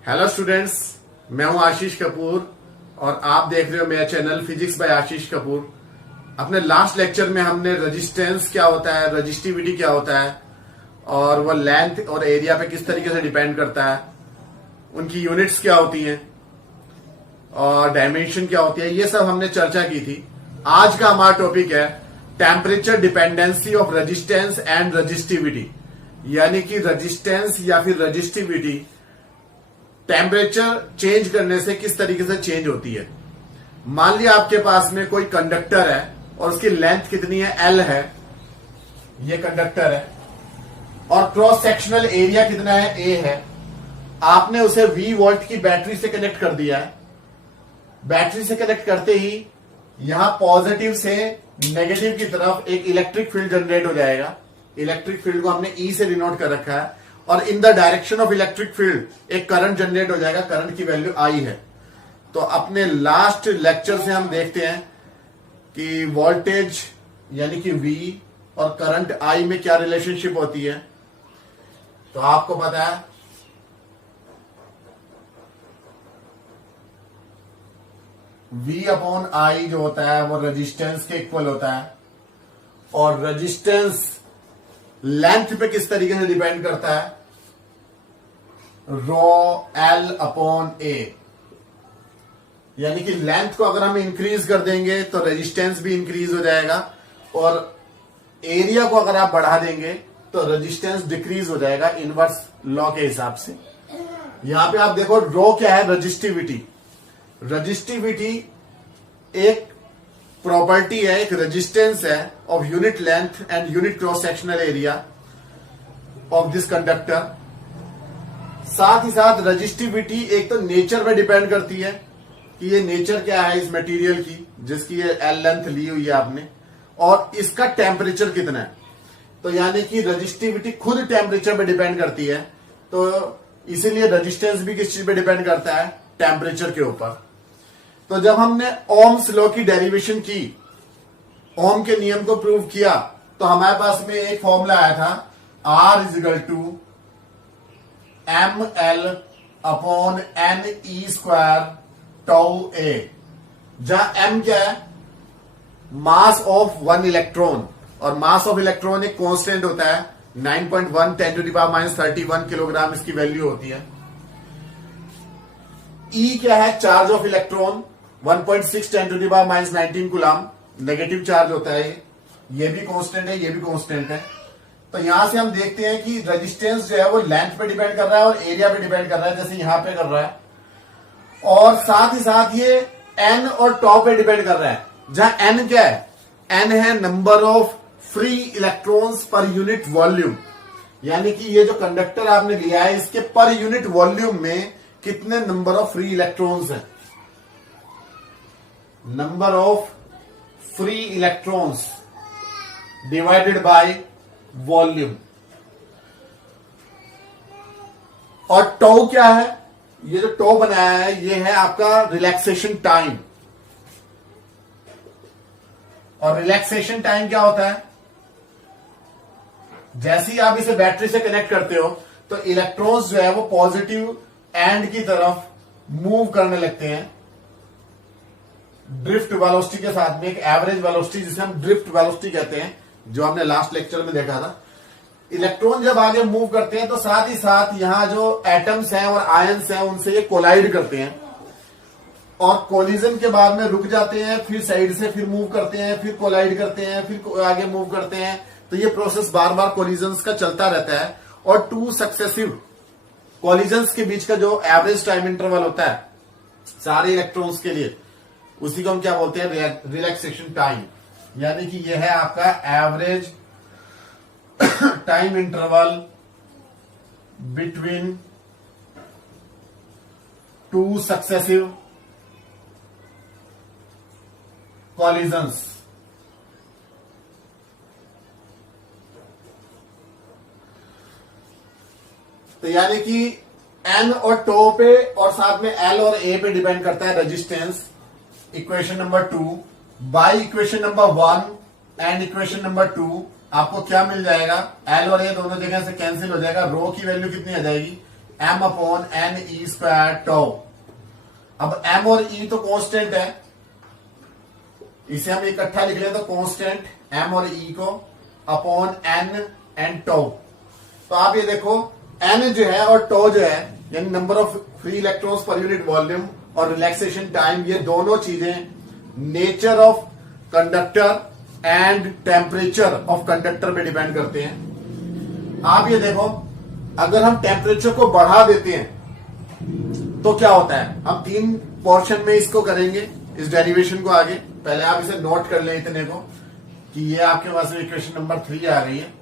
Hello students, मैं हूं आशीष कपूर और आप देख रहे हो मेरा चैनल फिजिक्स बाय आशीष कपूर। अपने लास्ट लेक्चर में हमने रेजिस्टेंस क्या होता है, रजिस्टिविटी क्या होता है और वो लेंथ और एरिया पे किस तरीके से डिपेंड करता है, उनकी यूनिट्स क्या होती हैं और डायमेंशन क्या होती है, ये सब हमने चर्चा की थी। आज का हमारा टॉपिक है temperature dependency of resistance and resistivity, यानी कि रेजिस्टेंस या फिर रजिस्टिविटी टेम्परेचर चेंज करने से किस तरीके से चेंज होती है। मान लिया आपके पास में कोई कंडक्टर है और उसकी लेंथ कितनी है, L है, ये कंडक्टर है और क्रॉस सेक्शनल एरिया कितना है, A है। आपने उसे V वोल्ट की बैटरी से कनेक्ट कर दिया है। बैटरी से कनेक्ट करते ही यहां पॉजिटिव से नेगेटिव की तरफ एक इलेक्ट्रिक फील्ड जनरेट हो जाएगा। इलेक्ट्रिक फील्ड को हमने E से डिनोट कर रखा है और in the direction of electric field एक करंट जनरेट हो जाएगा। करंट की वैल्यू I है। तो अपने लास्ट लेक्चर से हम देखते हैं कि वोल्टेज यानी कि V और करंट I में क्या रिलेशनशिप होती है। तो आपको पता है V अपॉन I जो होता है वो रेजिस्टेंस के इक्वल होता है और रेजिस्टेंस लेंथ पे किस तरीके से डिपेंड करता है, रो L अपॉन A। यानी कि लेंथ को अगर हम इंक्रीज कर देंगे तो रेजिस्टेंस भी इंक्रीज हो जाएगा और एरिया को अगर आप बढ़ा देंगे तो रेजिस्टेंस डिक्रीज हो जाएगा इनवर्स लॉ के हिसाब से। यहां पे आप देखो रो क्या है, रजिस्टिविटी। रजिस्टिविटी एक प्रॉपर्टी है, एक रेजिस्टेंस है of unit length and unit cross sectional area of this conductor. साथ ही साथ रजिस्टिविटी एक तो नेचर पे डिपेंड करती है कि ये नेचर क्या है इस मटेरियल की जिसकी ये L लेंथ ली हुई है आपने, और इसका टेम्परेचर कितना है। तो यानी कि रजिस्टिविटी खुद टेम्परेचर पे डिपेंड करती है, तो इसीलिए रजिस्टेंस भी किस चीज पे डिपेंड करता है, टेम्परेचर के ऊपर। तो जब हमने ओम्स लॉ की डेरिवेशन की, ओम के नियम को प्रूव किया, तो हमारे पास में एक फॉर्मूला आया था R इजिकल टू ML अपॉन NE स्क्वायर टाउ A, जहां M क्या है, मास ऑफ वन इलेक्ट्रॉन, और मास ऑफ इलेक्ट्रॉन एक कांस्टेंट होता है 9.1 10 टू द पावर -31 किलोग्राम इसकी वैल्यू होती है। E क्या है, charge of electron 1.6 10 to the power -19 coulomb, negative charge होता है। ये भी कांस्टेंट है, ये भी कांस्टेंट है। तो यहां से हम देखते हैं कि रेजिस्टेंस जो है वो लेंथ पे डिपेंड कर रहा है और एरिया पे डिपेंड कर रहा है, जैसे यहां पे कर रहा है, और साथ ही साथ ये N और टॉ पे डिपेंड कर रहा है, जहां N क्या है, N है number of free electrons per unit volume. यानी कि ये जो कंडक्टर आपने लिया है इसके पर यूनिट वॉल्यूम में कितने नंबर ऑफ फ्री इलेक्ट्रॉन्स हैं, number of free electrons divided by volume. और टॉ क्या है, ये जो टॉ बनाया है ये है आपका रिलैक्सेशन टाइम। और रिलैक्सेशन टाइम क्या होता है, जैसे ही आप इसे बैटरी से कनेक्ट करते हो तो इलेक्ट्रॉन्स जो है वो पॉजिटिव एंड की तरफ मूव करने लगते हैं ड्रिफ्ट वेलोसिटी के साथ में, एक एवरेज वेलोसिटी जिसे हम ड्रिफ्ट वेलोसिटी कहते हैं, जो हमने लास्ट लेक्चर में देखा था। इलेक्ट्रॉन जब आगे मूव करते हैं तो साथ ही साथ यहां जो एटम्स हैं और आयंस हैं उनसे ये कोलाइड करते हैं और कोलिजन के बाद में रुक जाते हैं, फिर साइड से फिर मूव करते हैं, फिर कोलाइड करते हैं, फिर आगे मूव करते हैं। तो ये प्रोसेस बार बार कोलिजन्स का चलता रहता है और टू सक्सेसिव कोलिजन्स के बीच का जो एवरेज टाइम इंटरवल होता है सारे इलेक्ट्रॉन्स के लिए, उसी को हम क्या बोलते हैं, रिलैक्सेशन टाइम। यानी कि यह है आपका average time interval between two successive collisions. तो यानी कि N और टो पे और साथ में L और A पे डिपेंड करता है resistance. Equation number 2 by equation number 1 and equation number 2 आपको क्या मिल जाएगा, L और A दोनों जगह से कैंसिल हो जाएगा। रो की वैल्यू कितनी आ जाएगी, m upon N E square tau. अब m और e तो कांस्टेंट है, इसे हम इकट्ठा लिख लें तो कांस्टेंट m और e को अपॉन n एंड टो। तो आप ये देखो n जो है और टो जो है, यानी number of free electrons per unit volume और रिलैक्सेशन टाइम, ये दोनों चीजें nature of conductor and temperature of conductor पे डिपेंड करते हैं। आप ये देखो, अगर हम टेम्परेचर को बढ़ा देते हैं तो क्या होता है, हम 3 पोर्शन में इसको करेंगे, इस डेरिवेशन को आगे। पहले आप इसे नोट कर लें इतने को कि ये आपके पास इक्वेशन नंबर 3 आ गई है,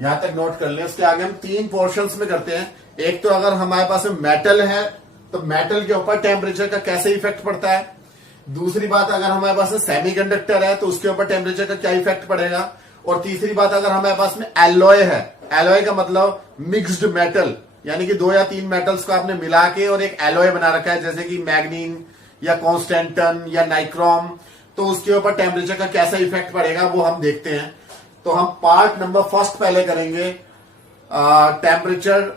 यहां तक नोट कर लें। उसके आगे हम 3 पोर्शंस में करते हैं। एक तो अगर हमारे पास मेटल है तो मेटल के ऊपर टेम्परेचर का कैसे इफेक्ट पड़ता है। दूसरी बात, अगर हमारे पास सेमीकंडक्टर है तो उसके ऊपर टेम्परेचर का क्या इफेक्ट पड़ेगा। और तीसरी बात, अगर हमारे पास में एलॉय है, एलॉय का मतलब मिक्स्ड मेटल, यानी कि 2 या 3 मेटल्स को आपने मिला के और एक एलॉय बना रखा है, जैसे कि मैग्नीन या कॉन्स्टेंटन या नाइक्रोम, तो उसके ऊपर टेम्परेचर का कैसा इफेक्ट पड़ेगा वो हम देखते हैं। तो हम पार्ट नंबर 1 पहले करेंगे, टेम्परेचर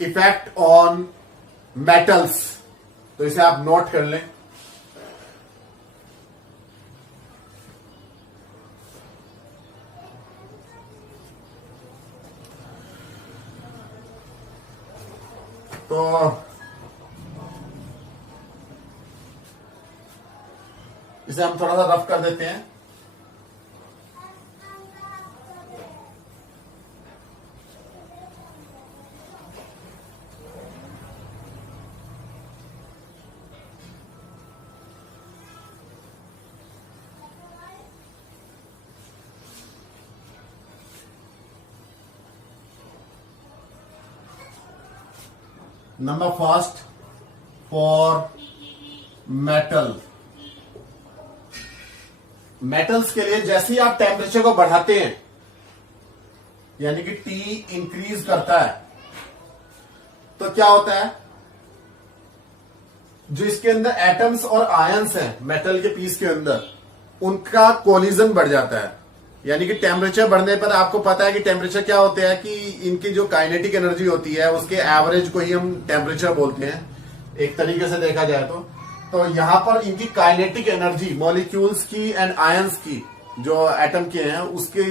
इफेक्ट ऑन मेटल्स। तो इसे आप नोट कर लें। तो इसे हम थोड़ा सा रफ कर देते हैं। Number 1 for metal. मेटल्स के लिए जैसे ही आप टेम्परेचर को बढ़ाते हैं, यानी कि T इंक्रीज करता है, तो क्या होता है, जो इसके अंदर एटम्स और आयंस हैं मेटल के पीस के अंदर, उनका कोलिजन बढ़ जाता है। यानी कि टेम्परेचर बढ़ने पर आपको पता है कि टेम्परेचर क्या होते हैं, कि इनकी जो काइनेटिक एनर्जी होती है उसके एवरेज को ही हम टेम्परेचर बोलते हैं एक तरीके से देखा जाए तो यहां पर इनकी काइनेटिक एनर्जी, मॉलिक्यूल्स की एंड आयंस की, जो एटम के हैं उसकी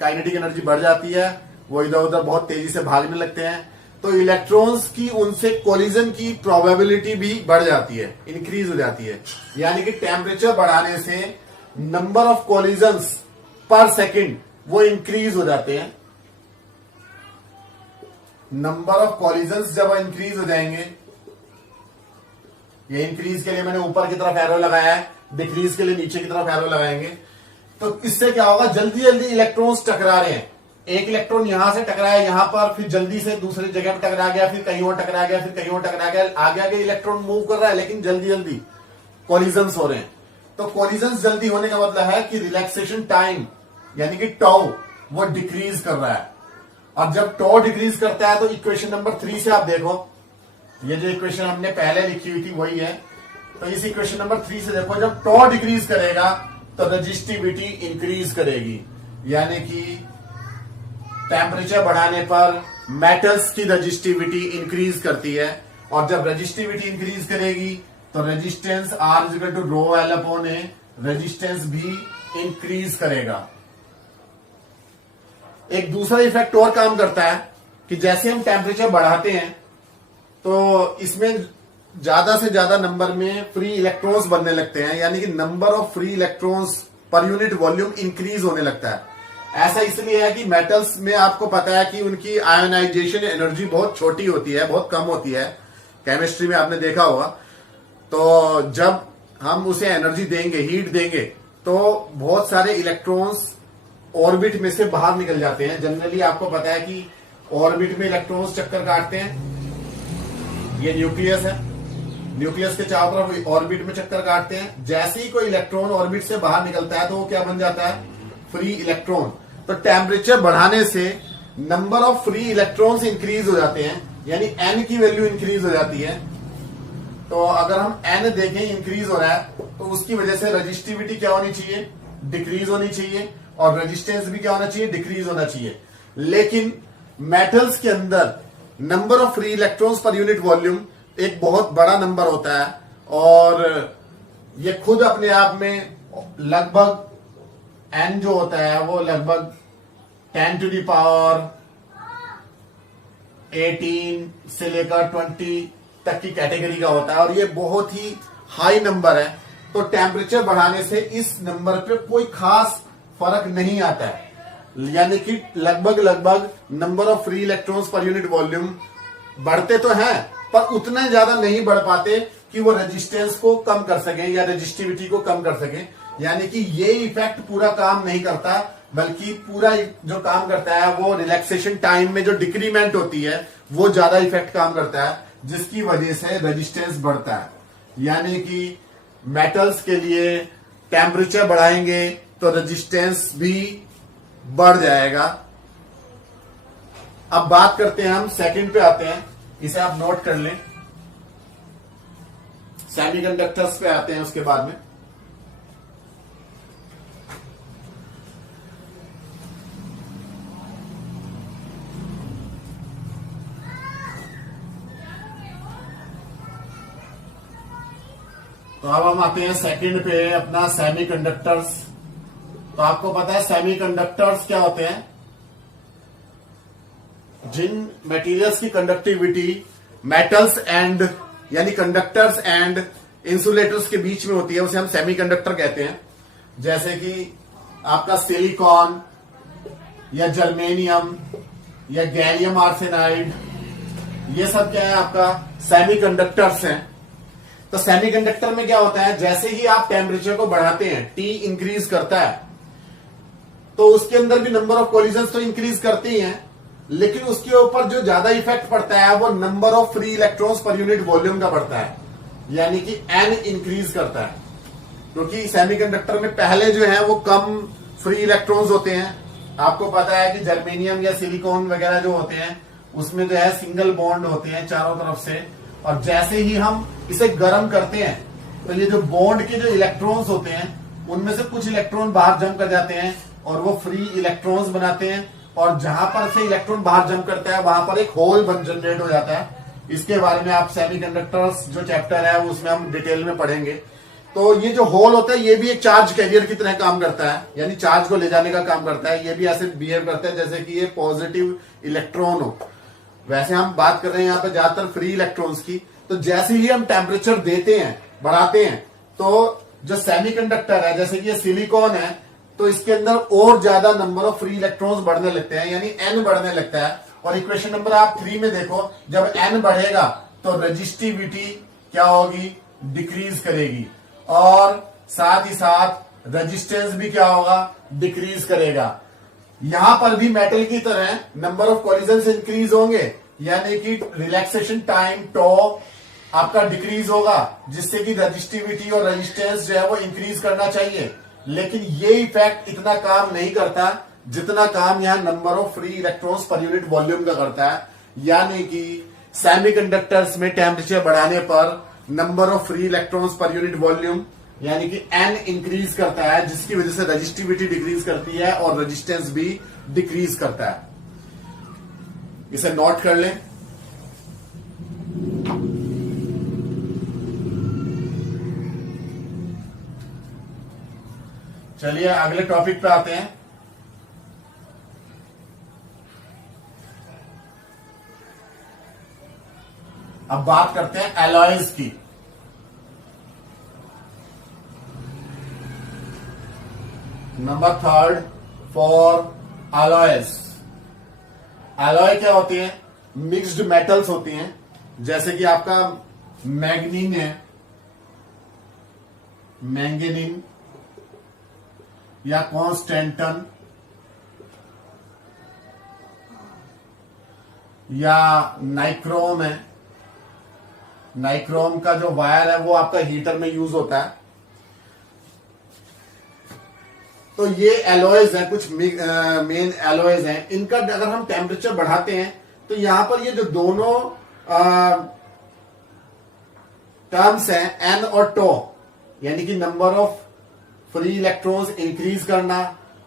काइनेटिक एनर्जी बढ़ जाती है, वो इधर उधर बहुत तेजी से भागने लगते हैं। तो इलेक्ट्रॉन्स की उनसे कोलिजन की प्रोबेबिलिटी भी बढ़ जाती है, इंक्रीज हो जाती है। यानी कि टेम्परेचर बढ़ाने से नंबर ऑफ कोलिजन्स पर सेकेंड वो इंक्रीज हो जाते हैं। नंबर ऑफ कोलिजन्स जब इंक्रीज हो जाएंगे, ये इंक्रीज के लिए मैंने ऊपर की तरफ एरो लगाया है, डिक्रीज के लिए नीचे की तरफ एरो लगाएंगे। तो इससे क्या होगा, जल्दी जल्दी इलेक्ट्रॉन्स टकरा रहे हैं। एक इलेक्ट्रॉन यहां से टकराया यहां पर, फिर जल्दी से दूसरी जगह पर टकरा गया, फिर कहीं और टकरा गया, फिर कहीं और टकरा गया, आगे आगे इलेक्ट्रॉन मूव कर रहा है, लेकिन जल्दी जल्दी कोलिजन्स हो रहे हैं। तो कोलिजन्स जल्दी होने का मतलब है कि रिलैक्सेशन टाइम यानी कि टॉ वो डिक्रीज कर रहा है। और जब टॉ डिक्रीज करता है तो इक्वेशन नंबर 3 से आप देखो, ये जो इक्वेशन हमने पहले लिखी हुई थी वही है। तो इस इक्वेशन नंबर 3 से देखो, जब टॉ डिक्रीज करेगा तो रजिस्टिविटी इंक्रीज करेगी, यानी कि टेम्परेचर बढ़ाने पर मेटल्स की रजिस्टिविटी इंक्रीज करती है। और जब रजिस्टिविटी इंक्रीज करेगी तो resistance R is equal to rho L upon A, resistance भी इंक्रीज करेगा। एक दूसरा इफेक्ट और काम करता है कि जैसे हम टेम्परेचर बढ़ाते हैं तो इसमें ज्यादा से ज्यादा नंबर में फ्री इलेक्ट्रॉन्स बनने लगते हैं, यानी कि number of free electrons per unit volume increase होने लगता है। ऐसा इसलिए है कि मेटल्स में आपको पता है कि उनकी आयोनाइजेशन एनर्जी बहुत छोटी होती है, बहुत कम होती है, केमिस्ट्री में आपने देखा होगा। तो जब हम उसे एनर्जी देंगे, हीट देंगे, तो बहुत सारे इलेक्ट्रॉन्स ऑर्बिट में से बाहर निकल जाते हैं। जनरली आपको पता है कि ऑर्बिट में इलेक्ट्रॉन्स चक्कर काटते हैं। ये न्यूक्लियस है, न्यूक्लियस के चारों तरफ ऑर्बिट में चक्कर काटते हैं। जैसे ही कोई इलेक्ट्रॉन ऑर्बिट से बाहर निकलता है तो वो क्या बन जाता है, फ्री इलेक्ट्रॉन। तो टेम्परेचर बढ़ाने से number of free electrons increase हो जाते हैं, यानी एन की वैल्यू इंक्रीज हो जाती है। तो अगर हम एन देखें इंक्रीज हो रहा है तो उसकी वजह से रजिस्टिविटी क्या होनी चाहिए, डिक्रीज होनी चाहिए, और रेजिस्टेंस भी क्या होना चाहिए, डिक्रीज होना चाहिए। लेकिन मेटल्स के अंदर number of free electrons per unit volume एक बहुत बड़ा नंबर होता है और ये खुद अपने आप में लगभग n जो होता है वो लगभग 10 टू द पावर 18 से लेकर 20 तक की कैटेगरी का होता है और ये बहुत ही हाई नंबर है। तो टेम्परेचर बढ़ाने से इस नंबर पे कोई खास फर्क नहीं आता है, यानी कि लगभग number of free electrons per unit volume बढ़ते तो हैं पर उतना ज्यादा नहीं बढ़ पाते कि वो रेजिस्टेंस को कम कर सकें या रेजिस्टिविटी को कम कर सकें। यानी कि ये इफेक्ट पूरा काम नहीं करता, बल्कि पूरा जो काम करता है वो रिलैक्सेशन टाइम में जो डिक्रीमेंट होती है वो ज्यादा इफेक्ट काम करता है, जिसकी वजह से रेजिस्टेंस बढ़ता है। यानी कि मेटल्स के लिए टेम्परेचर बढ़ाएंगे तो रेजिस्टेंस भी बढ़ जाएगा। अब बात करते हैं, हम सेकंड पे आते हैं, इसे आप नोट कर लें। सेमीकंडक्टर्स पे आते हैं उसके बाद में। तो अब हम आते हैं सेकंड पे अपना सेमीकंडक्टर्स। तो आपको पता है सेमीकंडक्टर्स क्या होते हैं? जिन मटेरियल्स की कंडक्टिविटी मेटल्स एंड यानी कंडक्टर्स एंड इंसुलेटर्स के बीच में होती है उसे हम सेमीकंडक्टर कहते हैं। जैसे कि आपका सिलिकॉन या जर्मेनियम या गैलियम आर्सेनाइड, ये सब क्या है? आपका सेमीकंडक्टर्स हैं। तो सेमीकंडक्टर में क्या होता है, जैसे ही आप टेम्परेचर को बढ़ाते हैं, T इंक्रीज करता है, तो उसके अंदर भी नंबर ऑफ कोलिजन्स तो इंक्रीज करते ही हैं, लेकिन उसके ऊपर जो ज्यादा इफेक्ट पड़ता है वो number of free electrons per unit volume का पड़ता है, यानी कि N इंक्रीज करता है। क्योंकि सेमीकंडक्टर में पहले जो है वो कम फ्री इलेक्ट्रॉन्स होते हैं। आपको पता है कि जर्मेनियम या सिलिकॉन वगैरह जो होते हैं उसमें जो है सिंगल बॉन्ड होते हैं चारों तरफ से, और जैसे ही हम इसे गर्म करते हैं तो ये जो बॉन्ड के जो इलेक्ट्रॉन्स होते हैं उनमें से कुछ इलेक्ट्रॉन बाहर जंप कर जाते हैं और वो फ्री इलेक्ट्रॉन्स बनाते हैं, और जहां पर से इलेक्ट्रॉन बाहर जंप करता है वहां पर एक होल बन जनरेट हो जाता है। इसके बारे में आप सेमीकंडक्टर्स जो चैप्टर है उसमें हम डिटेल में पढ़ेंगे। तो ये जो होल होता है ये भी एक चार्ज कैरियर की तरह काम करता है, यानी चार्ज को ले जाने का काम करता है। ये भी ऐसे बिहेव करता है जैसे कि ये पॉजिटिव इलेक्ट्रॉन हो। वैसे हम बात कर रहे हैं यहाँ पे ज्यादातर फ्री इलेक्ट्रॉन्स की। तो जैसे ही हम टेम्परेचर देते हैं, बढ़ाते हैं, तो जो सेमीकंडक्टर है जैसे कि ये सिलिकॉन है, तो इसके अंदर और ज्यादा नंबर ऑफ फ्री इलेक्ट्रॉन्स बढ़ने लगते हैं, यानी N बढ़ने लगता है। और इक्वेशन नंबर आप 3 में देखो, जब N बढ़ेगा तो रेजिस्टिविटी क्या होगी? डिक्रीज करेगी, और साथ ही साथ रेजिस्टेंस भी क्या होगा? डिक्रीज करेगा। यहां पर भी मेटल की तरह नंबर ऑफ कोलिजन्स इंक्रीज होंगे, यानी कि रिलैक्सेशन टाइम टॉ आपका डिक्रीज होगा, जिससे कि रेजिस्टिविटी और रेजिस्टेंस जो है वो इंक्रीज करना चाहिए। लेकिन ये इफेक्ट इतना काम नहीं करता जितना काम यहां number of free electrons per unit volume का करता है। यानी कि सेमीकंडक्टर्स में टेम्परेचर बढ़ाने पर number of free electrons per unit volume यानी कि N इंक्रीज करता है, जिसकी वजह से रेजिस्टिविटी डिक्रीज करती है और रेजिस्टेंस भी डिक्रीज करता है। इसे नोट कर लें। चलिए अगले टॉपिक पे आते हैं। अब बात करते हैं एलॉयज की। Number 3 for alloys. एलॉय क्या होती है? मिक्स्ड मेटल्स होती हैं, जैसे कि आपका मैग्नीन है, मैंगनीन या कॉन्स्टेंटन या नाइक्रोम है। नाइक्रोम का जो वायर है वो आपका हीटर में यूज होता है। तो ये एलॉयज हैं, कुछ मेन एलॉयज हैं। इनका अगर हम टेम्परेचर बढ़ाते हैं तो यहां पर ये जो दोनों टर्म्स हैं N और टो, यानी कि number of free electrons increase करना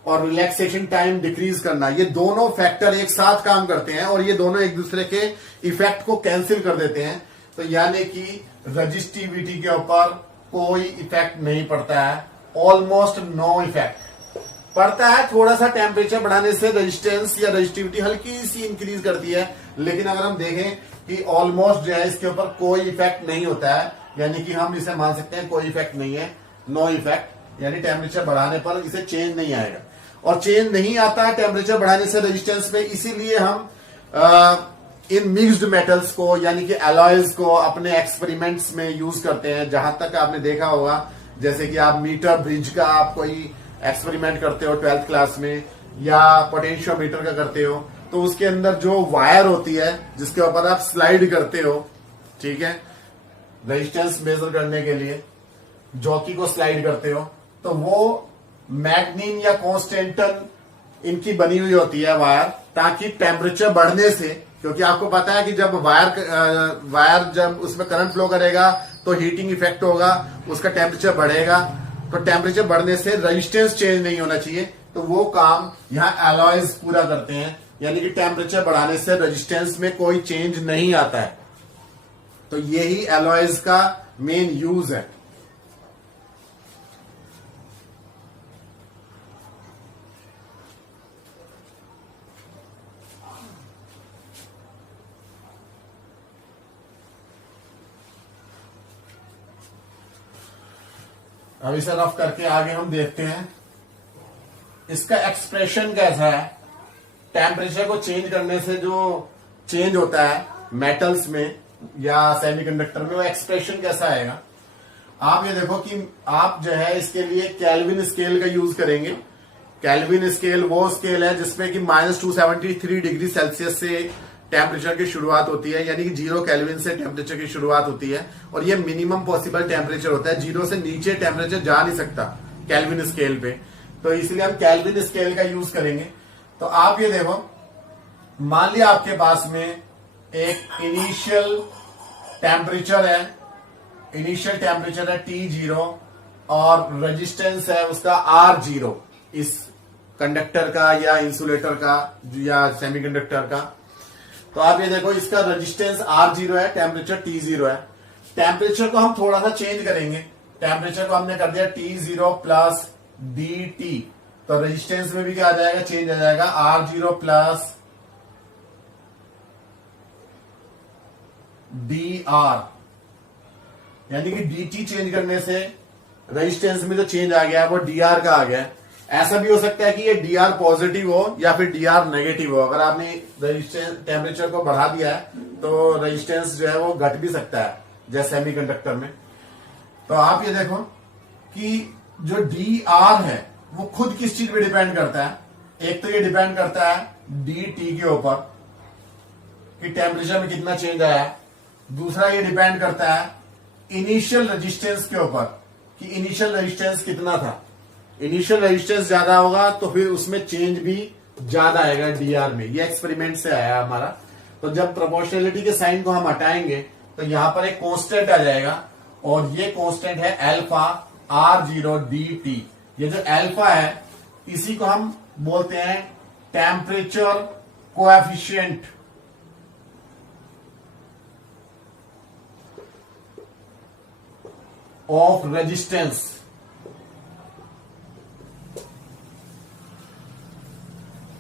और रिलैक्सेशन टाइम डिक्रीज करना, ये दोनों फैक्टर एक साथ काम करते हैं और ये दोनों एक दूसरे के इफेक्ट को कैंसिल कर देते हैं। तो यानी कि रजिस्टिविटी के ऊपर कोई इफेक्ट नहीं पड़ता है, ऑलमोस्ट नो इफेक्ट पड़ता है। थोड़ा सा टेम्परेचर बढ़ाने से रेजिस्टेंस या रजिस्टिविटी हल्की सी इंक्रीज करती है, लेकिन अगर हम देखें कि ऑलमोस्ट जो है इसके ऊपर कोई इफेक्ट नहीं होता है, यानी कि हम इसे मान सकते हैं कोई इफेक्ट नहीं है, नो इफेक्ट, यानी टेम्परेचर बढ़ाने पर इसे चेंज नहीं आएगा। और चेंज नहीं आता है टेम्परेचर बढ़ाने से रेजिस्टेंस में, इसीलिए हम इन मिक्स्ड मेटल्स को यानी कि अलॉयज को अपने एक्सपेरिमेंट्स में यूज करते हैं। जहां तक आपने देखा होगा, जैसे कि आप मीटर ब्रिज का आप कोई एक्सपेरिमेंट करते हो 12th क्लास में, या पोटेंशियोमीटर का करते हो, तो उसके अंदर जो वायर होती है जिसके ऊपर आप स्लाइड करते हो, ठीक है, रेजिस्टेंस मेजर करने के लिए जॉकी को स्लाइड करते हो, तो वो मैग्नीन या कॉन्स्टेंटन इनकी बनी हुई होती है वायर, ताकि टेम्परेचर बढ़ने से, क्योंकि आपको पता है कि जब वायर जब उसमें करंट फ्लो करेगा तो हीटिंग इफेक्ट होगा, उसका टेम्परेचर बढ़ेगा, तो टेम्परेचर बढ़ने से रेजिस्टेंस चेंज नहीं होना चाहिए। तो वो काम यहाँ एलॉयज पूरा करते हैं, यानी कि टेम्परेचर बढ़ाने से रेजिस्टेंस में कोई चेंज नहीं आता है। तो यही एलॉयज का मेन यूज है। अब इसे रफ करके आगे हम देखते हैं इसका एक्सप्रेशन कैसा है। टेम्परेचर को चेंज करने से जो चेंज होता है मेटल्स में या सेमीकंडक्टर में, वो एक्सप्रेशन कैसा आएगा। आप ये देखो कि आप जो है इसके लिए केल्विन स्केल का यूज करेंगे। केल्विन स्केल वो स्केल है जिसमें कि -273 डिग्री सेल्सियस से टेम्परेचर की शुरुआत होती है, यानी कि 0 केल्विन से टेम्परेचर की शुरुआत होती है, और ये मिनिमम पॉसिबल टेम्परेचर होता है। 0 से नीचे टेम्परेचर जा नहीं सकता केल्विन स्केल पे, तो इसलिए हम केल्विन स्केल का यूज करेंगे। तो आप ये देखो, मान लिया आपके पास में एक इनिशियल टेम्परेचर है, इनिशियल टेम्परेचर है T0 और रेजिस्टेंस है उसका R0, इस कंडक्टर का या इंसुलेटर का या सेमीकंडक्टर का। तो आप ये देखो इसका रेजिस्टेंस R0 है, टेम्परेचर T0 है। टेम्परेचर को हम थोड़ा सा चेंज करेंगे, टेम्परेचर को हमने कर दिया T0 प्लस dt, तो रेजिस्टेंस में भी क्या आ जाएगा, चेंज आ जाएगा, R0 प्लस dr, यानी कि dt चेंज करने से रेजिस्टेंस में जो चेंज आ गया है वो dr का आ गया है। ऐसा भी हो सकता है कि ये dr पॉजिटिव हो या फिर dr नेगेटिव हो। अगर आपने रेजिस्टेंस टेम्परेचर को बढ़ा दिया है तो रेजिस्टेंस जो है वो घट भी सकता है, जैसे सेमीकंडक्टर में। तो आप ये देखो कि जो dr है वो खुद किस चीज पे डिपेंड करता है। एक तो ये डिपेंड करता है dt के ऊपर कि टेम्परेचर में कितना चेंज आया है। दूसरा ये डिपेंड करता है इनिशियल रेजिस्टेंस के ऊपर कि इनिशियल रेजिस्टेंस कितना था। इनिशियल रेजिस्टेंस ज्यादा होगा तो फिर उसमें चेंज भी ज्यादा आएगा dr में। ये एक्सपेरिमेंट से आया हमारा। तो जब प्रोपोर्शनलिटी के साइन को हम हटाएंगे तो यहां पर एक कांस्टेंट आ जाएगा, और ये कांस्टेंट है अल्फा R0 dt। ये जो अल्फा है इसी को हम बोलते हैं टेम्परेचर कोएफिशिएंट ऑफ रेजिस्टेंस।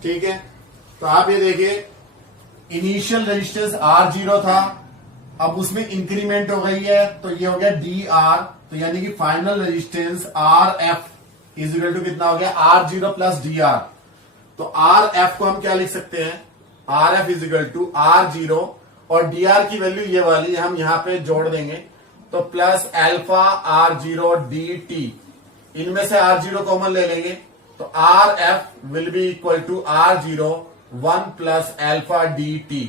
ठीक है, तो आप ये देखिए इनिशियल रेजिस्टेंस R0 था, अब उसमें इंक्रीमेंट हो गई है तो ये हो गया dr, तो यानी कि final resistance Rf is equal to कितना हो गया, R0 प्लस dr। तो Rf को हम क्या लिख सकते हैं, Rf is equal to R0 और dr की वैल्यू ये वाली हम यहां पे जोड़ देंगे, तो प्लस अल्फा R0 dt। इनमें से R0 कॉमन ले लेंगे तो Rf will be equal to R0 1 plus alpha dt।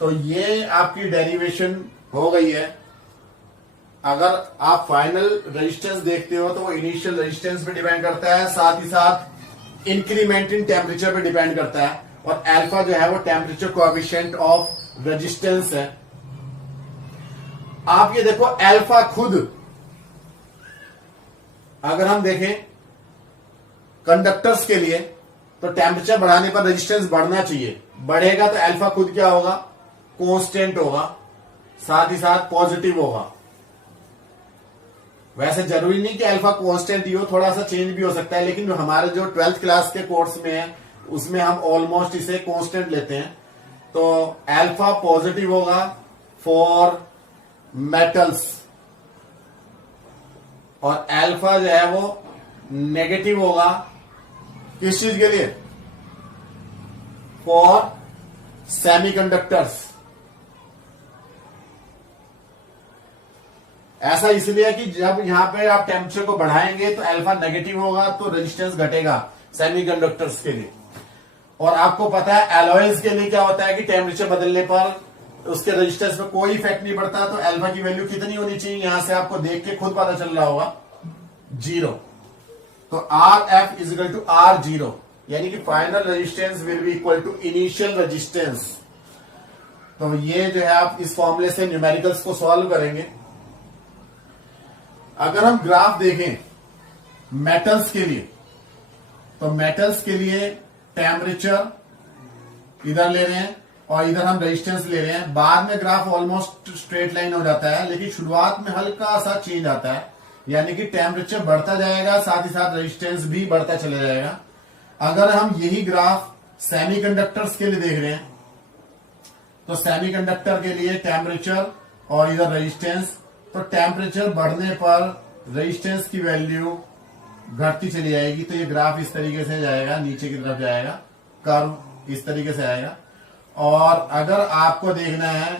तो ये आपकी डेरिवेशन हो गई है। अगर आप फाइनल रेजिस्टेंस देखते हो तो वो इनिशियल रेजिस्टेंस पे डिपेंड करता है, साथ ही साथ इंक्रीमेंट इन टेम्परेचर पे डिपेंड करता है, और अल्फा जो है वो टेम्परेचर कोएफिशिएंट ऑफ रेजिस्टेंस है। आप ये देखो अल्फा खुद, अगर हम देखें कंडक्टर्स के लिए, तो टेम्परेचर बढ़ाने पर रेजिस्टेंस बढ़ना चाहिए। बढ़ेगा तो अल्फा खुद क्या होगा, कांस्टेंट होगा, साथ ही साथ पॉजिटिव होगा। वैसे जरूरी नहीं कि अल्फा कांस्टेंट ही हो, थोड़ा सा चेंज भी हो सकता है, लेकिन हमारे जो 12th क्लास के कोर्स में है उसमें हम ऑलमोस्ट इसे कांस्टेंट लेते हैं। तो अल्फा पॉजिटिव होगा फॉर मेटल्स और अल्फा जो है वो नेगेटिव होगा किस चीज के लिए, फॉर सेमीकंडक्टर्स। ऐसा इसलिए कि जब यहां पे आप टेम्परेचर को बढ़ाएंगे तो अल्फा नेगेटिव होगा, तो रेजिस्टेंस घटेगा सेमीकंडक्टर्स के लिए। और आपको पता है एलॉयज के लिए क्या होता है कि टेम्परेचर बदलने पर उसके रेजिस्टेंस में कोई इफेक्ट नहीं पड़ता। तो अल्फा की वैल्यू कितनी होनी चाहिए, यहां से आपको देख के खुद पता चल रहा होगा, 0। तो R F is equal to R 0, यानी कि final resistance will be equal to initial resistance. तो ये जो है आप इस फॉर्मूले से न्यूमेरिकल्स को सॉल्व करेंगे। अगर हम ग्राफ देखें मेटल्स के लिए, तो मेटल्स के लिए टेम्परेचर इधर ले रहे हैं और इधर हम रेजिस्टेंस ले रहे हैं। बाद में ग्राफ ऑलमोस्ट स्ट्रेट लाइन हो जाता है, लेकिन शुरुआत में हल्का सा चेंज आता है, यानी कि टेम्परेचर बढ़ता जाएगा, साथ ही साथ रेजिस्टेंस भी बढ़ता चला जाएगा। अगर हम यही ग्राफ सेमीकंडक्टर्स के लिए देख रहे हैं, तो सेमीकंडक्टर के लिए टेम्परेचर और इधर रेजिस्टेंस, तो टेम्परेचर बढ़ने पर रेजिस्टेंस की वैल्यू घटती चली जाएगी। तो ये ग्राफ इस तरीके से जाएगा, नीचे की तरफ जाएगा, कर्व इस तरीके से आएगा। और अगर आपको देखना है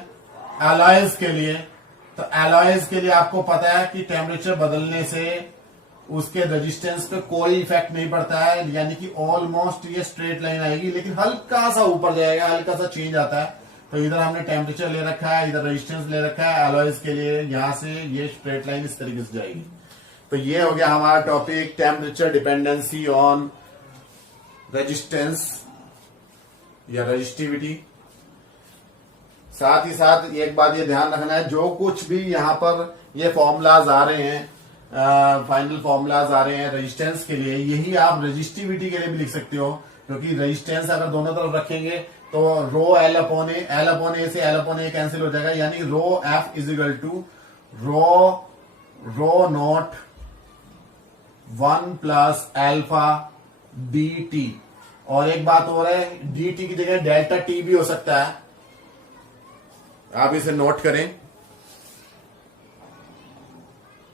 एलॉयज के लिए, तो एलॉयज के लिए आपको पता है कि टेम्परेचर बदलने से उसके रेजिस्टेंस पे कोई इफेक्ट नहीं पड़ता है, यानी कि ऑलमोस्ट ये स्ट्रेट लाइन आएगी, लेकिन हल्का सा ऊपर जाएगा, हल्का सा चेंज आता है। तो इधर हमने टेम्परेचर ले रखा है, इधर रेजिस्टेंस ले रखा है एलॉयज के लिए, यहां से ये स्ट्रेट लाइन इस तरीके से जाएगी। तो ये हो गया हमारा topic, temperature dependency on resistance या रेजिस्टिविटी। साथ ही साथ एक बात ये ध्यान रखना है, जो कुछ भी यहां पर ये फॉर्मूलाज आ रहे हैं, फाइनल फॉर्मूलाज आ रहे हैं रेजिस्टेंस के लिए, यही आप रेजिस्टिविटी के लिए भी लिख सकते हो। क्योंकि रेजिस्टेंस अगर दोनों तरफ रखेंगे तो रो एल अपॉन ए से एल अपॉन ए कैंसिल हो जाएगा, यानी rho F is equal to rho naught 1 plus alpha D T. और एक बात और है, डी टी की जगह डेल्टा टी भी हो सकता है, आप इसे नोट करें।